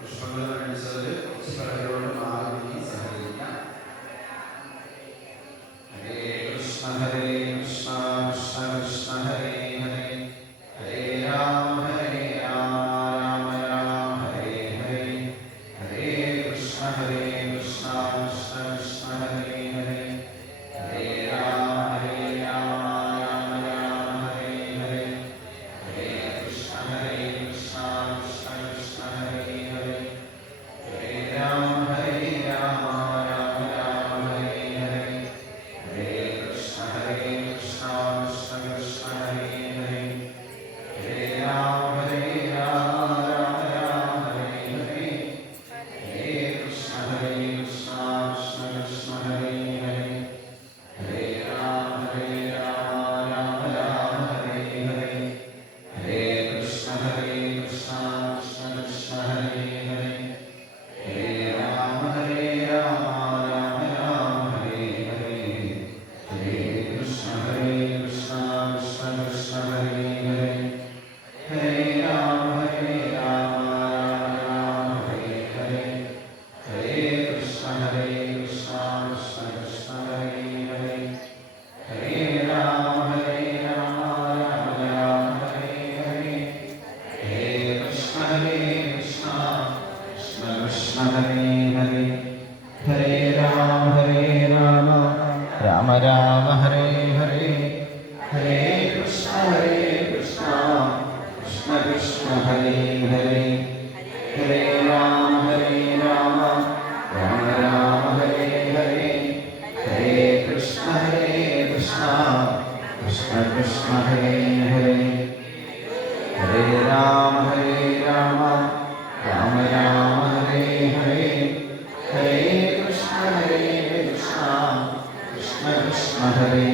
പുഷ്പങ്ങൾ കഴിച്ചവർ കുറച്ച് പിറകിലോട്ട് മാറി നീങ്ങി സഹകരിക്കാം. ഹരേ കൃഷ്ണ ഹരേ കൃഷ്ണ കൃഷ്ണ കൃഷ്ണ ഹരേ ഹരേ ഹരേ രാമ രാമ രാമ ഹരേ ഹരേ ഹരേ കൃഷ്ണ കൃഷ്ണ കൃഷ്ണ ഹരേ ഹരേ ഹരേ രാമ രാമ രാമ ഹരേ ഹരേ ഹരേ കൃഷ്ണ കൃഷ്ണ കൃഷ്ണ ഹരേ ഹരേ ഹരേ രാമ രാമ രാമ ഹരേ ഹരേ ഹരേ കൃഷ്ണ കൃഷ്ണ കൃഷ്ണ ഹരേ ഹരേ ഹരേ രാമ രാമ രാമ ഹരേ ഹരേ ഹരേ കൃഷ്ണ കൃഷ്ണ കൃഷ്ണ ഹരേ ഹരേ ഹരേ രാമ രാമ രാമ ഹരേ ഹരേ ഹരേ കൃഷ്ണ കൃഷ്ണ കൃഷ്ണ ഹരേ ഹരേ ഹരേ രാമ രാമ രാമ ഹരേ ഹരേ ഹരേ കൃഷ്ണ കൃഷ്ണ കൃഷ്ണ ഹരേ ഹരേ ഹരേ രാമ രാമ രാമ ഹരേ ഹരേ ഹരേ കൃഷ്ണ കൃഷ്ണ കൃഷ്ണ ഹരേ ഹരേ ഹരേ രാമ രാമ രാമ ഹരേ ഹരേ ഹരേ കൃഷ്ണ കൃഷ്ണ കൃഷ്ണ ഹരേ ഹരേ ഹരേ രാമ രാമ രാമ ഹരേ ഹരേ ഹരേ കൃഷ്ണ കൃഷ്ണ കൃഷ്ണ ഹരേ ഹരേ ഹരേ രാമ രാമ രാമ ഹരേ ഹരേ ഹരേ കൃഷ്ണ കൃഷ്ണ കൃഷ്ണ ഹരേ ഹരേ ഹരേ രാമ രാമ രാമ ഹരേ ഹരേ ഹരേ കൃഷ്ണ കൃഷ്ണ കൃഷ്ണ ഹരേ